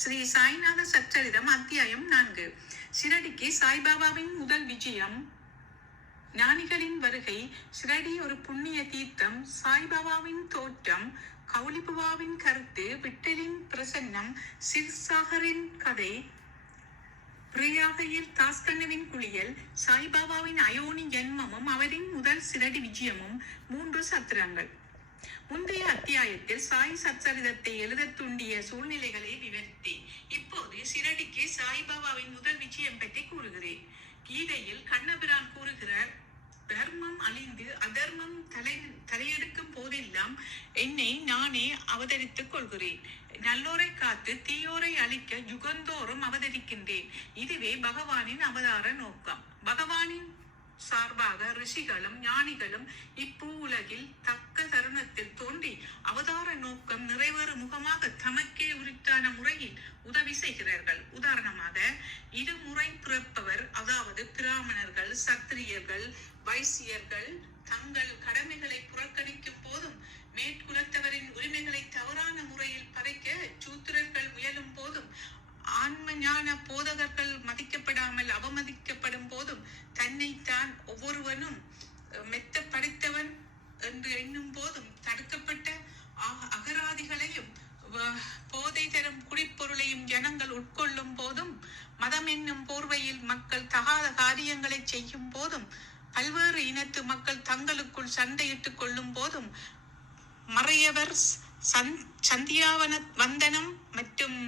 ஸ்ரீ சாய்நாத சச்சரிதம் அத்தியாயம் நான்கு. சிரடிக்கு சாய்பாபாவின் முதல் விஜயம். ஞானிகளின் வருகை சிரடி ஒரு புண்ணிய தீர்த்தம் சாய்பாபாவின் தோற்றம் கௌலிபுவாவின் கருத்து விட்டலின் பிரசன்னம் சிர்சாகரின் கதை. பிரியாகையில் தாஸ்கண்ணவின் குளியல் சாய்பாபாவின் அயோனி ஜென்மமும் அவரின் முதல் சிரடி விஜயமும் மூன்று சத்திரங்கள். முந்தைய அத்தியாயத்தில் சாய் சச்சரிதத்தை எழுதத் தூண்டிய சூழ்நிலைகளை விவரித்தேன் இப்போது சிரடிக்கு சாய்பாபாவின் முதல் விஜயம் பற்றி கூறுகிறேன். கீதையில் கண்ணபிரான் கூறுகிறார் தர்மம் அழிந்து அதர்மம் தலை தலையெடுக்கும் போதெல்லாம் என்னை நானே அவதரித்துக் கொள்கிறேன். நல்லோரை காத்து தீயோரை அழிக்க யுகந்தோறும் அவதரிக்கின்றேன். இதுவே பகவானின் அவதார நோக்கம். பகவானின் சார்பாக ரிஷிகளும் ஞானிகளும் இப்பூ உலகில் தக்க தருணத்தில் தோன்றி அவதார நோக்கம் நிறைவேறு முகமாக தமக்கே உரித்தான முறையில் உதவி செய்கிறார்கள். உதாரணமாக இருமுறை பிறப்பவர் அதாவது பிராமணர்கள் சத்திரியர்கள் வைசியர்கள் தங்கள் கடமைகளை புறக்கணிக்கும் போதும் மேற்குலத்தவரின் உரிமைகளை தவறான முறையில் பறைக்க சூத்திரர்கள் முயலும் போதும் ஆன்ம ஞான போதகர்கள் மதிக்கப்படாமல் அவமதிக்கப்படும் போதும் தன்னைத்தான் ஒவ்வொருவனும் மெத்த படைத்தவன் என்று எண்ணும் போதும் தடுக்கப்பட்ட அகராதிகளையும் போதை தரும் குடிப்பொருளையும் ஜனங்கள் உட்கொள்ளும் போதும் மதம் என்னும் போர்வையில் மக்கள் தகாத காரியங்களை செய்யும் போதும் பல்வேறு இனத்து மக்கள் தங்களுக்குள் சண்டையிட்டுக் கொள்ளும் போதும் மறையவர் சந்தியாவன வந்தனம் மற்றும்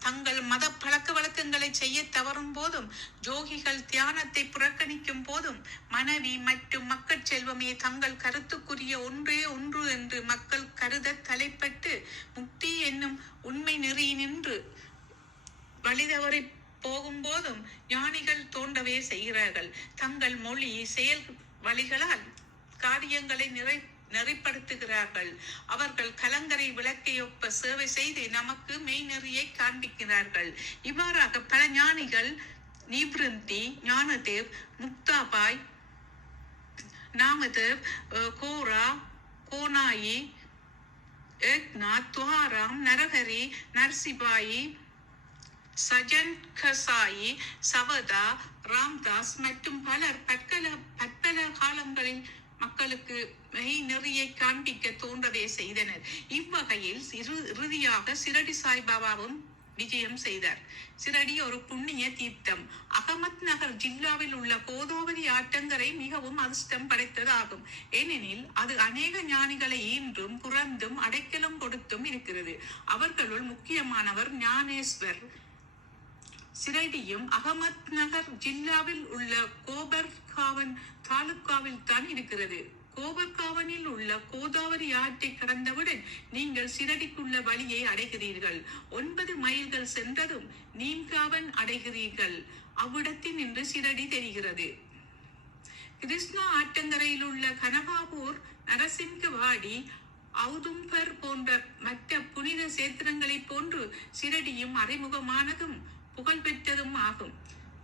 தங்கள் மத பழக்க வழக்கங்களை செய்ய தவறும் போதும் ஜோகிகள் தியானத்தை புறக்கணிக்கும் போதும் மனைவி மற்றும் மக்கள் செல்வமே தங்கள் கருத்துக்குரிய ஒன்றே ஒன்று என்று மக்கள் கருத தலைப்பட்டு முக்தி என்னும் உண்மை நெறி நின்று வழிதவறி போகும்போதும் ஞானிகள் தோன்றவே செய்கிறார்கள். தங்கள் மொழி செயல் வழிகளால் காரியங்களை நிறை நெறிப்படுத்துகிறார்கள். அவர்கள் கலங்கரை விளக்கையொப்ப சேவை செய்து நமக்கு மெய்நெறியை காண்பிக்கிறார்கள். இவ்வாறாக பல ஞானிகள் நிவ்ருந்தி ஞானதேவ் முக்தாபாய் நாமதேவ் கோரா கோனாயி ஏக்நாத் துவாராம் நரஹரி நர்சிபாயி சஜன் கசாயி சவதா ராம்தாஸ் மற்றும் பலர் பற்பல பற்பல காலங்களில் மக்களுக்கு மெய் நெறியை காண்பிக்க தோன்றவே செய்தனர். இவ்வகையில் இறு இறுதியாக சிரடி சாய்பாபாவும் விஜயம் செய்தார். சிரடி ஒரு புண்ணிய தீர்த்தம். அகமத் நகர் ஜில்லாவில் உள்ள கோதோவரி ஆற்றங்கரை மிகவும் அதிர்ஷ்டம் படைத்ததாகும். ஏனெனில் அது அநேக ஞானிகளை ஈன்றும் புறந்தும் அடைக்கலம் கொடுத்தும் இருக்கிறது. அவர்களுள் முக்கியமானவர் ஞானேஸ்வர். சிரடியும் அகமத் நகர் ஜில்லாவில் உள்ள கோபர்காவன் தாலுக்காவில் தான் இருக்கிறது. கோபக்காவனில் உள்ள கோதாவரி ஆற்றை கடந்தவுடன் நீங்கள் சிறடிக்குள்ள வழியை அடைகிறீர்கள். ஒன்பது மைல்கள் சென்றதும் நீம்காவன் அடைகிறீர்கள். அவ்விடத்தில் நின்று சிறடி தெரிகிறது. கிருஷ்ணா ஆற்றங்கரையில் உள்ள கனகாபூர் நரசிங்கவாடி அவுதும்பர் போன்ற மற்ற புனித சேத்திரங்களைப் போன்று சிரடியும் அறிமுகமானதும் புகழ்பெற்றதும் ஆகும்.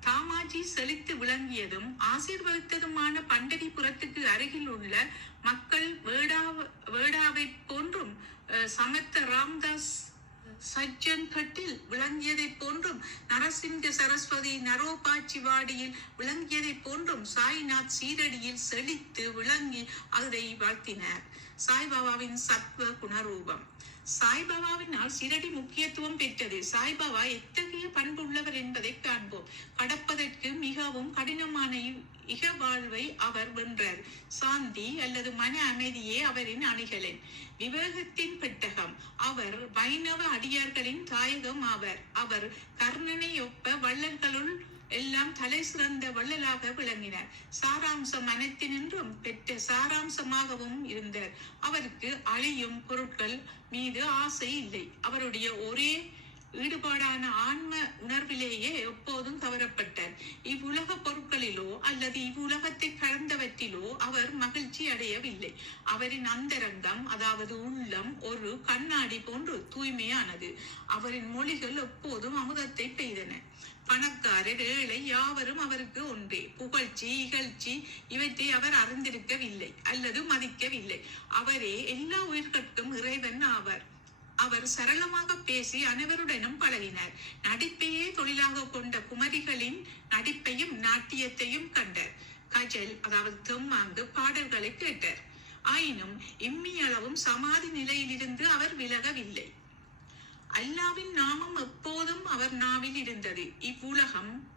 தாமாஜி செழித்து விளங்கியதும் ஆசீர்வதித்ததுமான பண்டரிபுரத்துக்கு அருகில் உள்ள மக்கள் வேடாவ வேடாவை போன்றும் சமத்த ராம்தாஸ் சஜ்ஜன் கட்டில் விளங்கியதைப் போன்றும் நரசிங்க சரஸ்வதி நரோபாச்சிவாடியில் விளங்கியதைப் போன்றும் சாய்நாத் சீரடியில் செழித்து விளங்கி அதை வாழ்த்தினார். சாய்பாபாவின் சத்வ குணரூபம். சாய்பாபாவினால் சிரடி முக்கியத்துவம் பெற்றது. சாய்பாபா எத்தகைய பண்புள்ளவர் என்பதை காண்போம். கடப்பதற்கு மிகவும் கடினமான இக வாழ்வை அவர் வென்றார். சாந்தி அல்லது மன அமைதியே அவரின் அணிகலன். விவேகத்தின் பெட்டகம். அவர் வைணவ அடியார்களின் தாயகம் ஆவர். அவர் கர்ணனை ஒப்ப வள்ளல்களுள் எல்லாம் தலை சிறந்த வள்ளலாக விளங்கினார். சாராம்சம் அனைத்தினின்றும் பெற்ற சாராம்சமாகவும் இருந்தார் அவருக்கு அழியும் பொருட்கள் மீது ஆசை இல்லை. அவருடைய ஒரே ஈடுபாடான ஆன்ம உணர்விலேயே எப்போதும் தவறப்பட்டார். இவ்வுலக பொருட்களிலோ அல்லது இவ்வுலகத்தை கடந்தவற்றிலோ அவர் மகிழ்ச்சி அடையவில்லை. அவரின் அந்தரங்கம் அதாவது உள்ளம் ஒரு கண்ணாடி போன்று தூய்மையானது. அவரின் மொழிகள் எப்போதும் அமுதத்தை பெய்தன. பணக்காரர் ஏழை யாவரும் அவருக்கு ஒன்றே. புகழ்ச்சி இகழ்ச்சி இவற்றை அவர் அறிந்திருக்கவில்லை அல்லது மதிக்கவில்லை. அவரே எல்லா உயிர்கட்கும் இறைவன் ஆவார். அவர் சரளமாக பேசி அனைவருடனும் பழகினார். நடிப்பையே தொழிலாக கொண்ட குமரிகளின் நடிப்பையும் நாட்டியத்தையும் கண்டார். கஜல் அதாவது தெம்மாங்கு பாடல்களை கேட்டார். ஆயினும் இம்மியளவும் சமாதி நிலையிலிருந்து அவர் விலகவில்லை. அல்லாவின் நாமம் எப்போதும் அவர் நாவில் இருந்தது. இவ்வுலகம்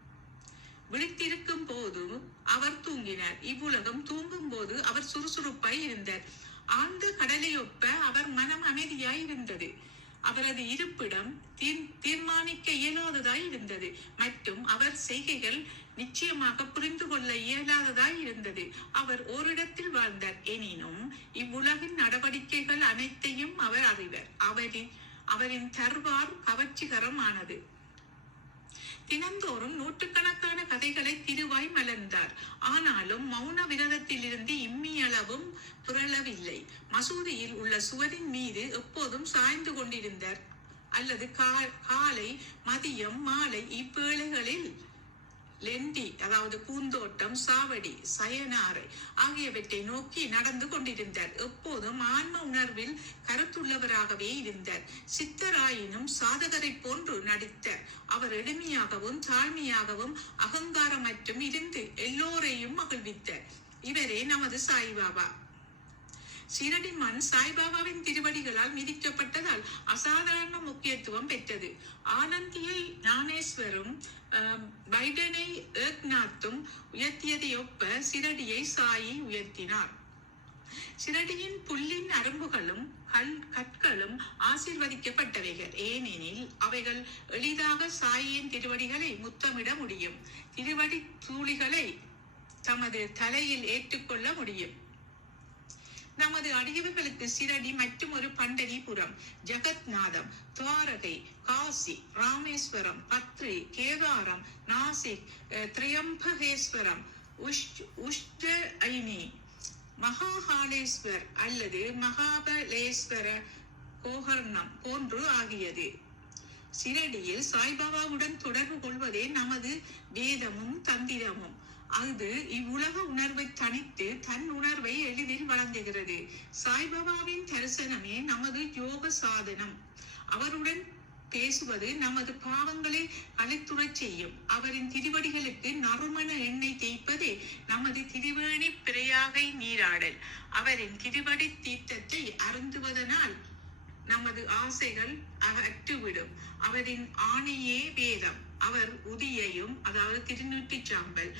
விழித்திருக்கும் போது அவர் தூங்கினார். இவ்வுலகம் தூங்கும் போது அவர் சுறுசுறுப்பாய் இருந்தார். ஆழ்ந்த கடலையொப்ப அவர் மனம் அமைதியாய் இருந்தது. அவரது இருப்பிடம் தீர்- தீர்மானிக்க இயலாததாய் இருந்தது. மற்றும் அவர் செய்கைகள் நிச்சயமாக புரிந்து கொள்ள இயலாததாய் இருந்தது. அவர் ஓரிடத்தில் வாழ்ந்தார். எனினும் இவ்வுலகின் நடவடிக்கைகள் அனைத்தையும் அவர் அறிவர். அவரின் அவரின் தர்பார் கவர்ச்சிகரமானது தினந்தோறும் நூற்றுக்கணக்கான கதைகளை திருவாய் மலர்ந்தார். ஆனாலும் மௌன விரதத்திலிருந்து இம்மியளவும் புரளவில்லை. மசூதியில் உள்ள சுவரின் மீது எப்போதும் சாய்ந்து கொண்டிருந்தார். அல்லது கா- காலை மதியம் மாலை இவ்வேளைகளில் லெண்டி அதாவது பூந்தோட்டம் சாவடி சயனாறு ஆகியவற்றை நோக்கி நடந்து கொண்டிருந்தார். எப்போதும் ஆன்ம உணர்வில் கருத்துள்ளவராகவே இருந்தார். சித்தராயினும் சாதகரை போன்று நடித்தார். அவர் எளிமையாகவும் தாழ்மையாகவும் அகங்காரமற்றும் இருந்து எல்லோரையும் மகிழ்வித்தார். இவரே நமது சாய்பாபா சீரடி மண் சாய்பாபாவின் திருவடிகளால் மிதிக்கப்பட்டதால் அசாதாரண முக்கியத்துவம் பெற்றது. ஆனந்தியை ஞானேஸ்வரும் பைடனை ஏக்நாத்தும் உயர்த்தியதை ஒப்ப சிரடியை சாயி உயர்த்தினார். சிரடியின் புல்லின் அரும்புகளும் கல் கற்களும் ஆசிர்வதிக்கப்பட்டவைகள். ஏனெனில் அவைகள் எளிதாக சாயின் திருவடிகளை முத்தமிட முடியும். திருவடி தூளிகளை தமது தலையில் ஏற்றுக்கொள்ள முடியும். நமது அடியவர்களுக்கு சிரடி மற்றும் ஒரு பண்டரிபுரம் ஜெகத்நாதம் துவாரகை காசி ராமேஸ்வரம் பத்ரி கேதாரம் நாசிக் திரியம்பகேஸ்வரம் உஷ் உஷ்ட ஐனி மகாகாலேஸ்வர் அல்லது மகாபலேஸ்வர கோகர்ணம் போன்று ஆகியது. சிரடியில் சாய்பாபாவுடன் தொடர்பு கொள்வதே நமது வேதமும் தந்திரமும். அது இவ்வுலக உணர்வை தனித்து தன் உணர்வை எளிதில் வழங்குகிறது. சாய்பாபாவின் தரிசனமே நமது யோக சாதனம். அவருடன் பேசுவது நமது பாவங்களை அழித்துறச் செய்யும். அவரின் திருவடிகளுக்கு நறுமண எண்ணெய் தேய்ப்பதே நமது திருவேணி பிரயாகை நீராடல். அவரின் திருவடி தீர்த்தத்தை அருந்துவதனால் நமது ஆசைகள் அகற்றுவிடும். அவரின் ஆணையே வேதம். அவர் உதியையும் அதாவது திருநூற்றி சாம்பல்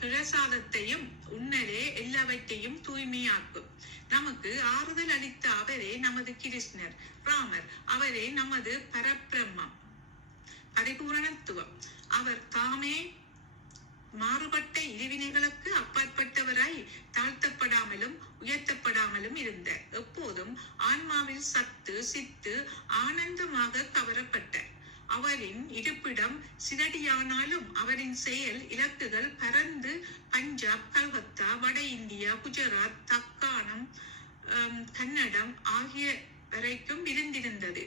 பிரசாதத்தையும் உன்னரே எல்லாவற்றையும் தூய்மையாக்கும் நமக்கு ஆறுதல் அளித்த அவரே நமது கிருஷ்ணர். ராமர் அவரே நமது பரபிரம்மம். பரிபூரணத்துவம். அவர் தாமே மாறுபட்ட இழிவினைகளுக்கு அப்பாற்பட்டவராய் தாழ்த்தப்படாமலும் உயர்த்தப்படாமலும் இருந்த. எப்போதும் ஆன்மாவில் சத்து சித்து ஆனந்தமாக கவரப்பட்ட அவரின் இருப்பிடம் சிதடியானாலும் அவரின் செயல் இலக்குகள் பரந்து பஞ்சாப் கல்கத்தா வட இந்தியா குஜராத் தக்காணம் கன்னடம் ஆகிய வரைக்கும் இருந்திருந்தது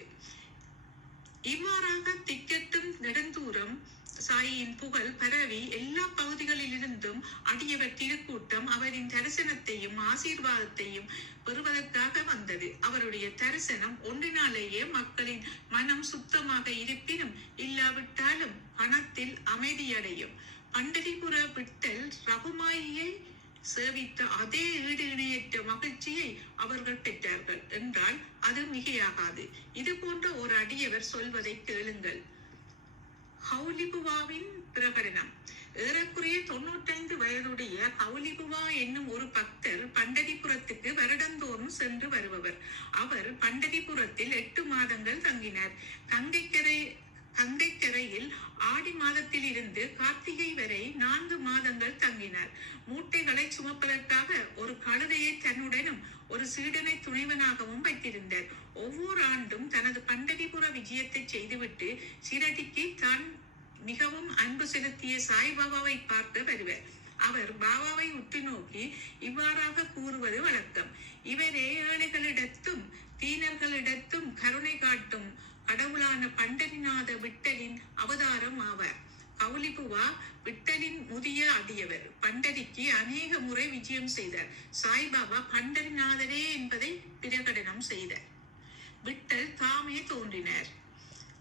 இவ்வாறாக திக்கெட்டும் நெடுந்தூரம் சாயின் புகழ் பரவி எல்லா பகுதிகளிலிருந்தும் அடியவர் திருக்கூட்டம் அவரின் தரிசனத்தையும் ஆசீர்வாதத்தையும் பெறுவதற்காக வந்தது. அவருடைய தரிசனம் ஒன்றினாலேயே மக்களின் மனம் சுத்தமாக இருப்பினும் இல்லாவிட்டாலும் பணத்தில் அமைதியடையும். பண்டரிபுர விட்டல் ரகுமாயியை சேவித்த அதே ஈடு இணையற்ற மகிழ்ச்சியை அவர்கள் பெற்றார்கள். என்றால் அது மிகையாகாது. இது போன்ற ஒரு அடியவர் சொல்வதை கேளுங்கள். ஹவுலிபுவாவின் பிரகடனம். ஏறக்குறைய தொண்ணூற்றைந்து வயதுடைய ஹவுலிபுவா என்னும் ஒரு பக்தர் பண்டரிபுரத்துக்கு வருடந்தோறும் சென்று வருபவர். அவர் பண்டரிபுரத்தில் எட்டு மாதங்கள் தங்கினார். கங்கைக்கரை கங்கைக்கரையில் ஆடி மாதத்தில் இருந்து கார்த்திகை வரை நான்கு மாதங்கள் தங்கினார். மூட்டைகளை சுமப்பதற்காக ஒரு கழுதையை தன்னுடனும் ஒரு சீடனை துணைவனாகவும் வைத்திருந்தார். ஒவ்வொரு ஆண்டும் தனது பண்டரிபுர விஜயத்தை செய்துவிட்டு சிரடிக்கு தான் மிகவும் அன்பு செலுத்திய சாய்பாபாவை பார்க்க வருவர். அவர் பாபாவை உற்று நோக்கி இவ்வாறாக கூறுவது வழக்கம். இவர் ஏழைகளிடத்தும் தீனர்களிடத்தும் கருணை காட்டும் கடவுளான பண்டரிநாத விட்டலின் அவதாரம் ஆவார். கவுலிபுவா விட்டலின் முதிய அடியவர். பண்டரிக்கு அநேக முறை விஜயம் செய்தார். சாய்பாபா பண்டரிநாதரே என்பதை பிரகடனம் செய்தார். விட்டல் தாமே தோன்றினார்.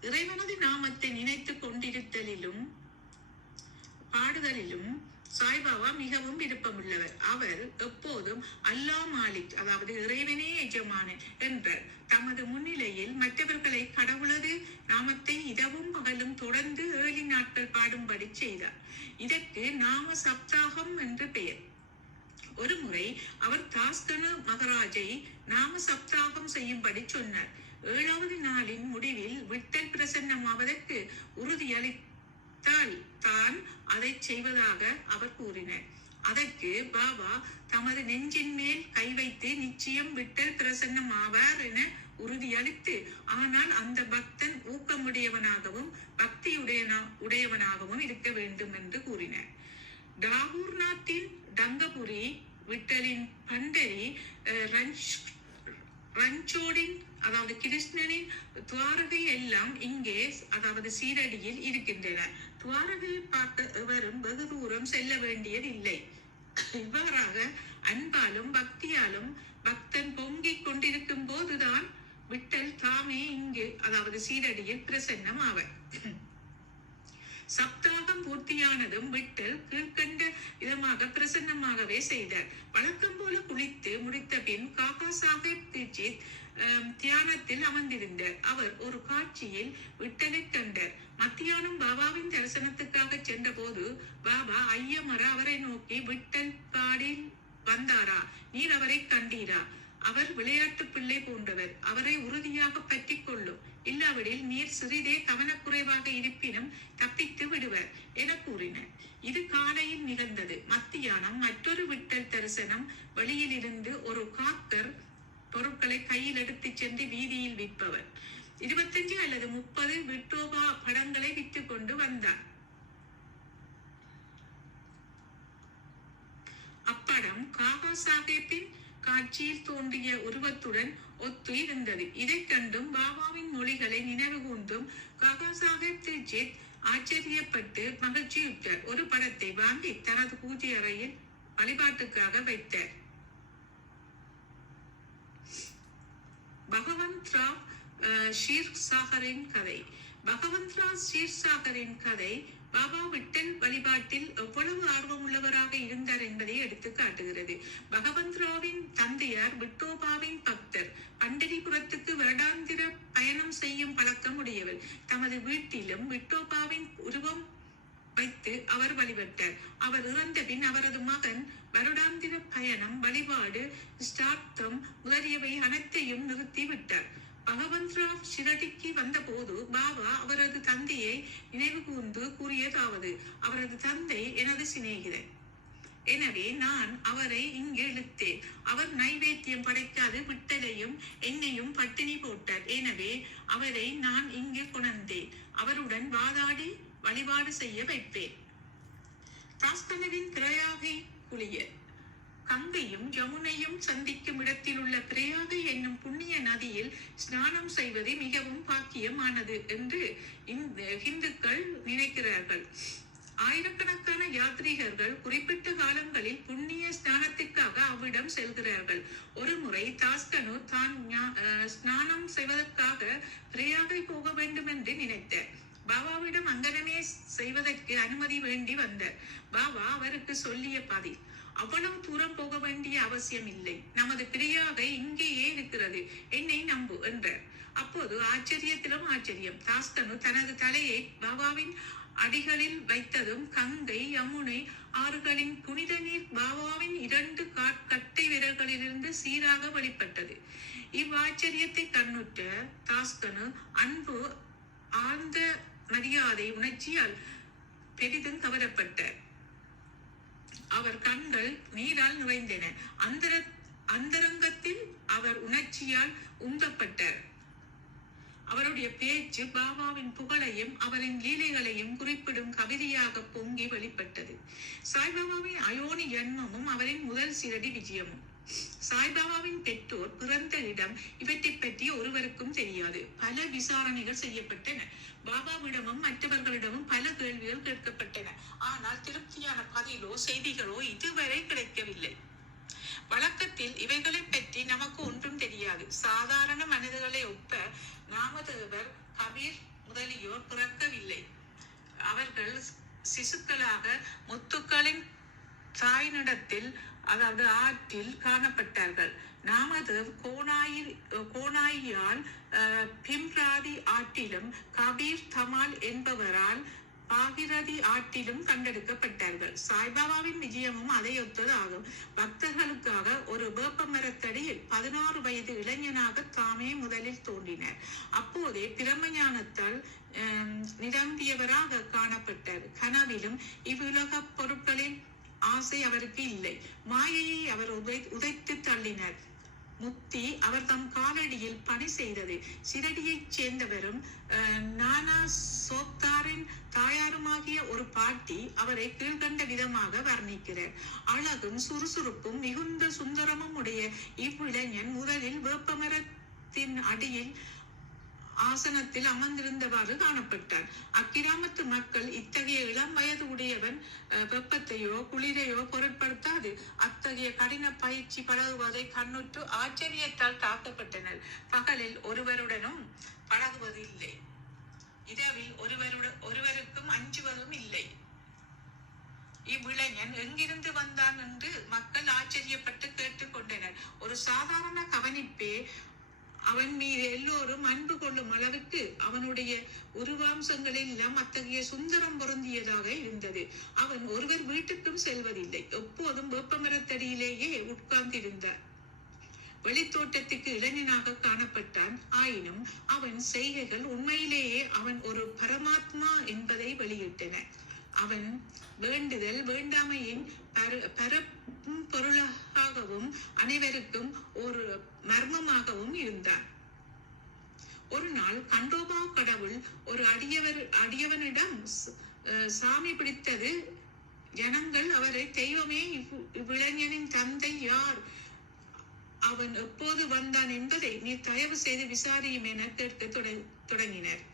இறைவனது நாமத்தை நினைத்துக் கொண்டிருத்தலிலும் பாடுதலிலும் சாய்பாபா மிகவும் விருப்பமுள்ளவர். அவர் எப்போதும் அல்லா மாலிக் அதாவது இறைவனே எஜமானன் என்றார் தமது முன்னிலையில் மற்றவர்களை கடவுளது நாமத்தை இதவும் பகலும் தொடர்ந்து ஏழு நாட்கள் பாடும்படி செய்தார். இதற்கு நாம சப்தாகம் என்று பெயர். ஒரு முறை அவர் தாஸ்கனு மகராஜை நாம சப்தாகம் செய்யும்படி சொன்னார். ஏழாவது நாளின் முடிவில் விட்டல் பிரசன்னமாவதற்கு உறுதியளித்தால் தான் அதை செய்வதாக அவர் கூறினார். அதற்கு பாபா தமது நெஞ்சின் மேல் கை வைத்து நிச்சயம் விட்டல் பிரசன்னம் ஆவார் என உறுதியளித்து ஆனால் அந்த பக்தன் ஊக்கமுடையவனாகவும் பக்தியுடையனா உடையவனாகவும் இருக்க வேண்டும் என்று கூறினார். டாகூர்நாத்தின் டங்கபுரி விட்டலின் பண்டரி அஹ், ரஞ்ச் ரஞ்சோடின் அதாவது கிருஷ்ணனின் துவாரகை எல்லாம் இங்கே அதாவது சீரடியில் இருக்கின்றன. துவாரகையை பார்க்க எவரும் வெகு தூரம் செல்ல வேண்டியதில்லை. இவ்வாறாக அன்பாலும் பக்தியாலும் பக்தன் பொங்கிக் கொண்டிருக்கும் போதுதான் விட்டல் தாமே இங்கு அதாவது சீரடியில் பிரசன்னம் ஆவர் சப்தாகம் பூர்த்தியானதும் விட்டல் கீழ்கண்ட விதமாக பிரசன்னமாகவே செய்தார். வழக்கம் போல குளித்து முடித்த பின் காக்கா சாஹேப் தீட்சித் தியானத்தில் அமர்ந்திருந்தார். அவர் ஒரு காட்சியில் விட்டலை கண்டார். மத்தியானம் பாபாவின் தரிசனத்துக்காக சென்றபோது பாபா ஐயமர அவரை நோக்கி விட்டல் காடில் வந்தாரா? நீர் அவரை கண்டீரா? அவர் விளையாட்டு பிள்ளை போன்றவர். அவரை உறுதியாக பற்றி கொள்ளும். இல்லாவிடில் நீர் சிறிதே கவனக்குறைவாக இருப்பினும் தப்பித்து விடுவர் என கூறினர். இது காலையில் நிகழ்ந்தது. மத்தியானம் மற்றொரு விட்டல் தரிசனம் வெளியில் இருந்து ஒரு காக்கர் பொருட்களை கையில் எடுத்து சென்று வீதியில் விற்பவர். இருபத்தஞ்சு அல்லது முப்பது விட்டோபா படங்களை விற்றுக் கொண்டு வந்தார். அப்படம் காகா சாஹேப்பின் காட்சியில் தோன்றிய உருவத்துடன் ஒத்து இருந்தது இதைக் கண்டும் பாபாவின் மொழிகளை நினைவு கூர்ந்தும் காகா சாஹேப் தீட்சித் ஆச்சரியப்பட்டு மகிழ்ச்சியுற்றார். ஒரு படத்தை வாங்கி தனது பூஜை அறையில் வழிபாட்டுக்காக வைத்தார். பகவந்த் ராவ் ஷீர் சாகரின் கதை. பகவந்த் ராவ் ஷீர் சாகரின் கதை பாபா விட்டல் வழிபாட்டில் எவ்வளவு ஆர்வமுள்ளவராக இருந்தார் என்பதை எடுத்து காட்டுகிறது. பகவந்த்ராவின் தந்தையார் விட்டோபாவின் பக்தர். பண்டரிபுரத்துக்கு வருடாந்திர பயணம் செய்யும் பழக்கம் உடையவர் தமது வீட்டிலும் விட்டோபாவின் உருவம் வைத்து அவர் வழிபட்டார். அவர் இறந்த பின் அவரது மகன் வருடாந்திர பயணம் வழிபாடு ஸ்டார்த்தம் முதலியவை அனைத்தையும் நிறுத்தி விட்டார் பகவந்த் ராவ் ஷிரடிக்கு வந்தபோது பாபா அவரது தந்தையை நினைவு கூர்ந்து கூறியதாவது அவரது தந்தை எனது சிநேகிதன். எனவே நான் அவரை இங்கு இழுத்தேன். அவர் நைவேத்தியம் படைக்காது விட்டலையும் என்னையும் பட்டினி போட்டார். எனவே அவரை நான் இங்கு கொணர்ந்தேன். அவருடன் வாதாடி வழிபாடு செய்ய வைப்பேன். தாஸ்கனவின் பிரயாகை குளியர் கங்கையும் யமுனையும் சந்திக்கும் இடத்தில் உள்ள பிரயாகை என்னும் புண்ணிய நதியில் ஸ்நானம் செய்வது மிகவும் பாக்கியமானது என்று இந்த ஹிந்துக்கள் நினைக்கிறார்கள். ஆயிரக்கணக்கான யாத்ரீகர்கள் குறிப்பிட்ட காலங்களில் புண்ணிய ஸ்நானத்திற்காக அவ்விடம் செல்கிறார்கள். ஒரு முறை தாஸ்கனு தான் ஸ்நானம் செய்வதற்காக பிரயாகை போக வேண்டும் என்று நினைத்தார் பாபாவிடம் அங்கனமே செய்வதற்கு அனுமதி வேண்டி வந்தார் பாபா அவருக்கு சொல்லிய பதில் அவ்வளவு தூரம் போக வேண்டிய அவசியம் இல்லை நமது பிரியாவை இங்கேயே இருக்கிறது. என்னை நம்பு என்றார். அப்போது ஆச்சரியத்திலும் ஆச்சரியம். தாஸ்கனு தனது தலையை பாபாவின் அடிகளில் வைத்ததும் கங்கை யமுனை ஆறுகளின் புனித நீர் பாபாவின் இரண்டு கட்டை விரல்களிலிருந்து சீராக வெளிப்பட்டது. இவ்வாச்சரியத்தை கண்ணுற்ற தாஸ்கனு அன்பு ஆழ்ந்த மரியாதை உணர்ச்சியால் பெரிதும் கவரப்பட்டார். அவர் கண்கள் நீரால் நிறைந்தன. அந்தர அந்தரங்கத்தில் அவர் உணர்ச்சியால் உந்தப்பட்டார். அவருடைய பேச்சு பாபாவின் புகழையும் அவரின் லீலைகளையும் குறிப்பிடும் கவிதையாக பொங்கி வெளிப்பட்டது. சாய்பாபாவின் அயோனி ஜன்மமும் அவரின் முதல் சிரடி விஜயமும். சாய்பாபாவின் பெற்றோர் பிறந்த இடம் இவற்றை பற்றி ஒருவருக்கும் தெரியாது. பல விசாரணைகள் செய்யப்பட்டன. பாபாவிடமும் மற்றவர்களிடமும் பல கேள்விகள் கேட்கப்பட்டன. ஆனால் திருப்தியான பதிலோ செய்திகளோ இதுவரை கிடைக்கவில்லை. வழக்கத்தில் இவைகளை பற்றி நமக்கு ஒன்றும் தெரியாது. சாதாரண மனிதர்களை ஒப்ப நாமதேவர் கபீர் முதலியோர் பிறக்கவில்லை. அவர்கள் சிசுக்களாக முத்துக்களின் தாயினிடத்தில் அதாவது ஆற்றில் காணப்பட்டார்கள். நாமதேவ் கோனாயில் கோனாயியால் பிம்ராதி ஆற்றிலும் கபீர் தமால் என்பவரால் பாகிரதி ஆற்றிலும் கண்டெடுக்கப்பட்டார்கள். சாய்பாபாவின் விஜயமும் அதையொத்தது ஆகும். பக்தர்களுக்காக ஒரு வேப்ப மரத்தடியில் பதினாறு வயது இளைஞனாக தாமே முதலில் தோன்றினர். அப்போதே பிரம்மஞானத்தால் நிரம்பியவராக காணப்பட்டார். கனவிலும் இவ்வுலக பொருட்களின் ஆசை அவருக்கு இல்லை. மாயையை அவர் உதை உதைத்து தள்ளினர். முக்தி அவர் தம் காலடியில் பணி செய்தது. சிரடியைச் சேர்ந்தவரும் நானா சோக்தாரின் தாயாருமாகிய ஒரு பாட்டி அவரை கீழ்கண்ட விதமாக வர்ணிக்கிறார். அழகும் சுறுசுறுப்பும் மிகுந்த சுந்தரமும் உடைய இவ்விளைஞன் முதலில் வேப்பமரத்தின் அடியில் ஆசனத்தில் அமர்ந்திருந்தவாறு காணப்பட்டார். அக்கிராமத்து மக்கள் இத்தகைய இளம் வயது உடையவன் வெப்பத்தையோ குளிரையோ பொருட்படுத்தாது. அத்தகைய கடின பயிற்சி பழகுவதை கண்ணுற்று ஆச்சரியத்தால் தாக்கப்பட்டனர். பகலில் ஒருவருடனும் பழகுவது இல்லை. இரவில் ஒருவருடன் ஒருவருக்கும் அஞ்சுவதும் இல்லை. இவ்விளைஞன் எங்கிருந்து வந்தான் என்று மக்கள் ஆச்சரியப்பட்டு கேட்டுக்கொண்டனர் ஒரு சாதாரண கவனிப்பே அவன் மீது எல்லோரும் அன்பு கொள்ளும் அளவுக்கு அவனுடைய உருவாம்சங்கள் எல்லாம் அத்தகைய சுந்தரம் பொருந்தியதாக இருந்தது. அவன் ஒருவர் வீட்டுக்கும் செல்வதில்லை. எப்போதும் வேப்பமரத்தடியிலேயே உட்கார்ந்திருந்தார். வெளித்தோட்டத்துக்கு இளைஞனாக காணப்பட்டான். ஆயினும் அவன் செய்கைகள் உண்மையிலேயே அவன் ஒரு பரமாத்மா என்பதை வெளியிட்டன. அவன் வேண்டுதல் வேண்டாமையின் பொருளாகவும் அனைவருக்கும் ஒரு மர்மமாகவும் இருந்தார். ஒரு நாள் கண்டோபா கடவுள் ஒரு அடியவர் அடியவனிடம் சாமி பிடித்தது. ஜனங்கள் அவரை தெய்வமே இவ்- இவ்விளைஞனின் தந்தை யார்? அவன் எப்போது வந்தான் என்பதை நீ தயவு செய்து விசாரியும் என கேட்க தொடங்கினர்.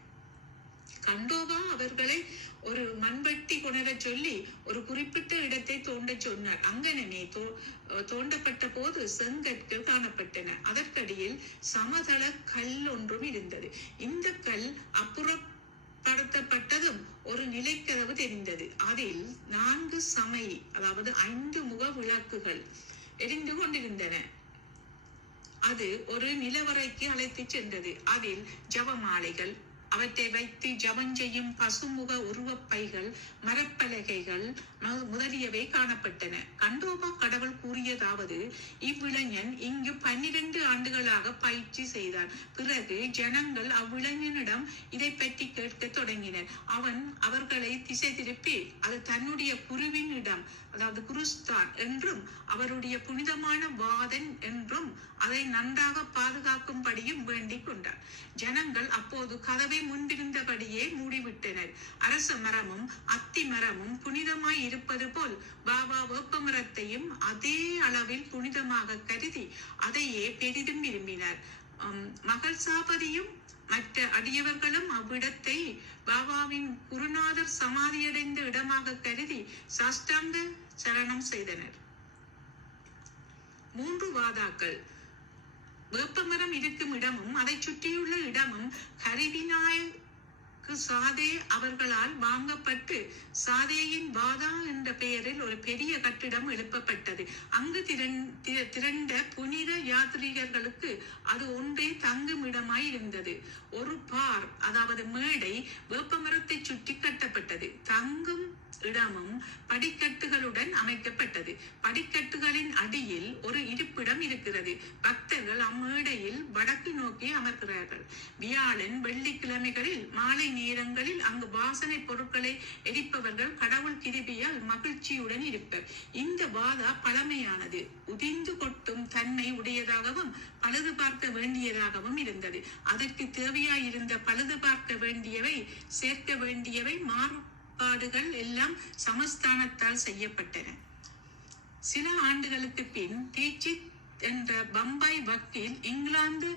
கண்டோபா அவர்களை ஒரு மண்வெட்டி கொணரச் சொல்லி ஒரு குறிப்பிட்ட இடத்தை தோண்டச் சொன்னார். அங்கனமே தோ தோண்டப்பட்ட போது செங்கற்கள் காணப்பட்டன. அதற்கடியில் சமதள கல் ஒன்றும் இருந்தது. இந்த கல் அப்புறப்படுத்தப்பட்டதும் ஒரு நிலைக்கதவு தெரிந்தது. அதில் நான்கு சமை அதாவது ஐந்து முக விளக்குகள் எரிந்து கொண்டிருந்தன. அது ஒரு நிலவறைக்கு அழைத்துச் சென்றது. அதில் ஜபமாலைகள் அவற்றை வைத்து ஜபம் செய்யும் பசுமுக உருவப்பைகள் மரப்பலகைகள் முதலியவை காணப்பட்டன. கண்டோபா கடவுள் கூறியதாவது இவ்விளைஞன் இங்கு பன்னிரண்டு ஆண்டுகளாக பயிற்சி செய்தான். பிறகு ஜனங்கள் அவ்விளைஞனிடம் இதை பற்றி கேட்க தொடங்கினர். அவன் அவர்களை திசை திருப்பி அது தன்னுடைய குருவின் இடம் அதாவது குருஸ்தான் என்றும் அவருடைய புனிதமான வாதன் என்றும் அதை நன்றாக பாதுகாக்கும்படியும் வேண்டிக் கொண்டார் ஜனங்கள் அப்போது கதவை முன்பிருந்தபடியே மூடிவிட்டனர். அரச மரமும் அத்தி மரமும் புனிதமாய் இருப்பது போல் பாபா வேப்பமரத்தையும் அதே அளவில் புனிதமாக கருதி அதையே பெரிதும் விரும்பினார். மகள் சாபதியும் மற்ற அடியவர்களும் அவ்விடத்தை பாபாவின் குருநாதர் சமாதியடைந்த இடமாக கருதி சாஷ்டாங்க சரணம் செய்தனர். மூன்று வாதாக்கள். வேப்பமரம் இருக்கும் இடமும் அதை சுற்றியுள்ள இடமும் ஹரிவிநாயக் ஹரிவிநாயக்கு சாதே அவர்களால் வாங்கப்பட்டு சாதேயின் வாதா என்ற பெயரில் ஒரு பெரிய கட்டிடம் எழுப்பப்பட்டது. அங்கு திரண்- திரண்ட புனித யாத்ரீகர்களுக்கு அது ஒன்றே தங்கும் இடமாய் இருந்தது. ஒரு பார் அதாவது மேடை வேப்பமரத்தை சுற்றி கட்டப்பட்டது. தங்கும் இடமும் படிக்கட்டுகளுடன் அமைக்கப்பட்டது. படிக்கட்டுகளின் அடியில் ஒரு இருப்பிடம் இருக்கிறது. பக்தர்கள் அம்மேடையில் வடக்கு நோக்கி அமர்கிறார்கள். வியாழன் வெள்ளிக்கிழமைகளில் மாலை நேரங்களில் அங்கு வாசனை பொருட்களை எரிப்பவர்கள் கடவுள் கிருபியால் மகிழ்ச்சியுடன் இருப்பர். இந்த வாதா பழமையானது. உதிர்ந்து கொட்டும் தன்மை உடையதாகவும் பழுது பார்க்க வேண்டியதாகவும் இருந்தது. அதற்கு தேவையாயிருந்த பழுது பார்க்க வேண்டியவை சேர்க்க வேண்டியவை மாறுபாடுகள் எல்லாம் சமஸ்தானத்தால் செய்யப்பட்டன. சில ஆண்டுகளுக்கு பின் தீட்சித் என்ற பம்பாய் வக்கீல் இங்கிலாந்து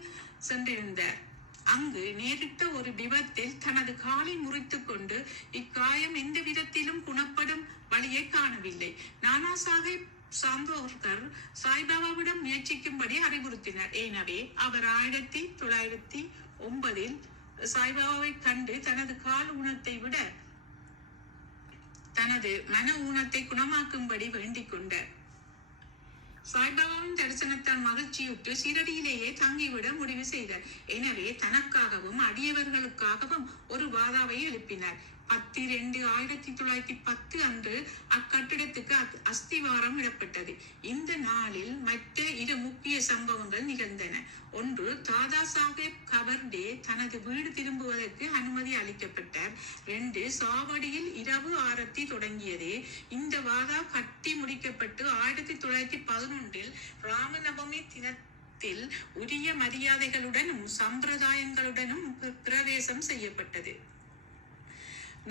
சென்றிருந்தார். அங்கு நேரிட்ட ஒரு விபத்தில் தனது காலை முறித்துக் கொண்டு இக்காயம் எந்த விதத்திலும் குணப்படும் வழியை காணவில்லை. நானா சாஹிப் சாந்தோர்கர் சாய்பாபாவிடம் முயற்சிக்கும்படி அறிவுறுத்தினார். எனவே அவர் ஆயிரத்தி தொள்ளாயிரத்தி ஒன்பதில் சாய்பாபாவை கண்டு தனது கால் ஊனத்தை விட தனது மன ஊனத்தை குணமாக்கும்படி வேண்டிக் கொண்டார் சாய்பாபாவின் தரிசனத்தால் மகிழ்ச்சியுற்று சீரடியிலேயே தங்கிவிட முடிவு செய்தார். எனவே தனக்காகவும் அடியவர்களுக்காகவும் ஒரு வாதாவை எழுப்பினார். பத்து ரெண்டு ஆயிரத்தி தொள்ளாயிரத்தி பத்து அன்று அக்கட்டிடத்துக்கு அஸ்திவாரம் இடப்பட்டது. இந்த நாளில் மற்ற இரு முக்கிய சம்பவங்கள் நிகழ்ந்தன. ஒன்று தாதா சாஹேப் கபர்டே தனது வீடு திரும்புவதற்கு அனுமதி அளிக்கப்பட்டார். ரெண்டு சாவடியில் இரவு ஆரத்தி தொடங்கியது இந்த வாதா கட்டி முடிக்கப்பட்டு ஆயிரத்தி தொள்ளாயிரத்தி பதினொன்றில் ராமநவமி தினத்தில் உரிய மரியாதைகளுடனும் சம்பிரதாயங்களுடனும் பிரவேசம் செய்யப்பட்டது.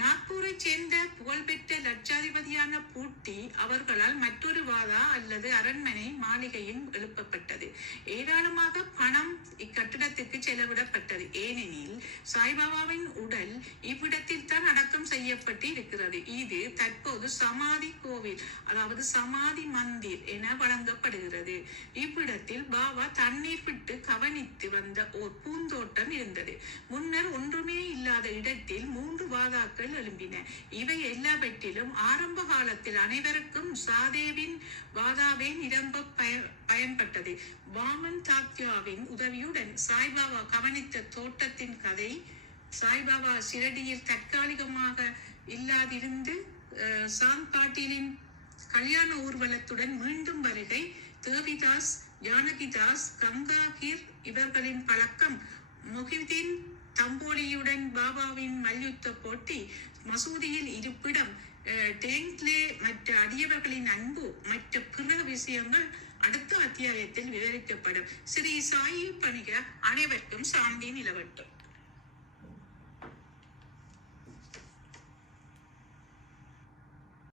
நாக்பூரை சேர்ந்த புகழ்பெற்ற லட்சாதிபதியான பூட்டி அவர்களால் மற்றொரு வாதா அல்லது அரண்மனை மாளிகையும் எழுப்பப்பட்டது. ஏராளமாக பணம் இக்கட்டிடத்துக்கு செலவிடப்பட்டது. ஏனெனில் சாய்பாபாவின் உடல் இவ்விடத்தில் தான் அடக்கம் செய்யப்பட்டு இருக்கிறது இது தற்போது சமாதி கோவில் அதாவது சமாதி மந்திர் என வழங்கப்படுகிறது. இவ்விடத்தில் பாபா தண்ணீர் விட்டு கவனித்து வந்த ஓர் பூந்தோட்டம் இருந்தது. முன்னர் ஒன்றுமே இல்லாத இடத்தில் மூன்று வாதாக்கள் எழும்பின. இவை எல்லாவற்றிலும் ஆரம்ப காலத்தில் அனைவருக்கும் சாதேவின் வாதாவே நிரம்ப பய பயன்பட்டது. வாமன் தாத்யாவின் உதவியுடன் சாய்பாபா கவனித்த தோட்டத்தின் கதை சாய்பாபா சிரடியில் தற்காலிகமாக இல்லாதிருந்து அஹ், சாந்த் பாட்டீலின் கல்யாண ஊர்வலத்துடன் மீண்டும் வருகை தேவிதாஸ் ஜானகிதாஸ் கங்காகீர் இவர்களின் பழக்கம் முகிதீன் தம்போலியுடன் பாபாவின் மல்யுத்த போட்டி மசூதியில் இருப்பிடம் அஹ், டேங்க்லே மற்ற அடியவர்களின் அன்பு மற்ற பிற விஷயங்கள் அடுத்த அத்தியாயத்தில் விவரிக்கப்படும். ஸ்ரீ சாயி பணிக அனைவருக்கும் சாந்தி நிலவட்டும்.